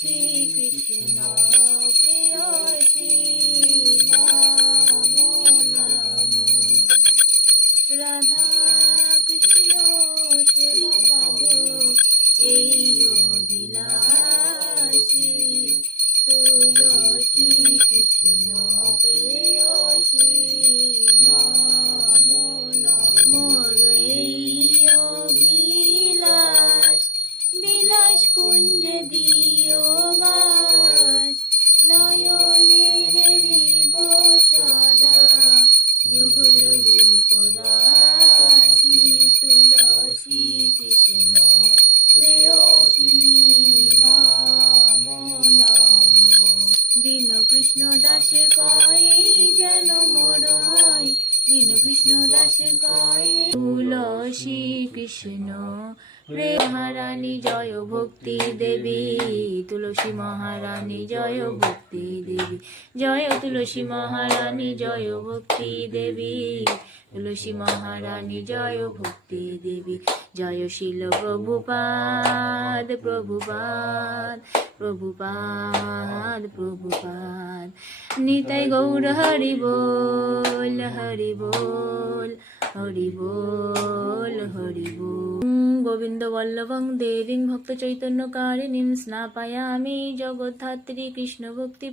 শ্রী কৃষ্ণ প্রেয়সী নমো নমো। রাধা কৃষ্ণ সেবা পাবো এই অভিলাষী, তুলসী কৃষ্ণ প্রেয়সী নমো নমো। মোর এই অভিলাষ বিলাস কুঞ্জে দিও বাস, নয়নে হেরিব সদা যুগল রূপ রাশি, তুলসী কৃষ্ণ প্রেয়সী নমো নমো। দীন কৃষ্ণ দাসে কয় যেন মোর হয়, দীন কৃষ্ণ দাসে কয় তুলসী কৃষ্ণ মহারানী জয় ভক্তি দেবী, তুলসী মহারানী জয় ভক্তি দেবী, জয় তুলসী মহারানী জয় ভক্তি দেবী, তুলসী মহারানী জয় ভক্তি দেবী। জয় শিল প্রভুপাদ প্রভুপাদ প্রভুপাদ প্রভুপাদ, নিতাই গৌর হরি বল হরি বল হরি বল হরি বল। গোবিন্দ বল্লভং দেবীং ভক্ত চৈতন্য কারিণীং স্নাপায়ামি জগদ্ধাত্রী কৃষ্ণ ভক্তি।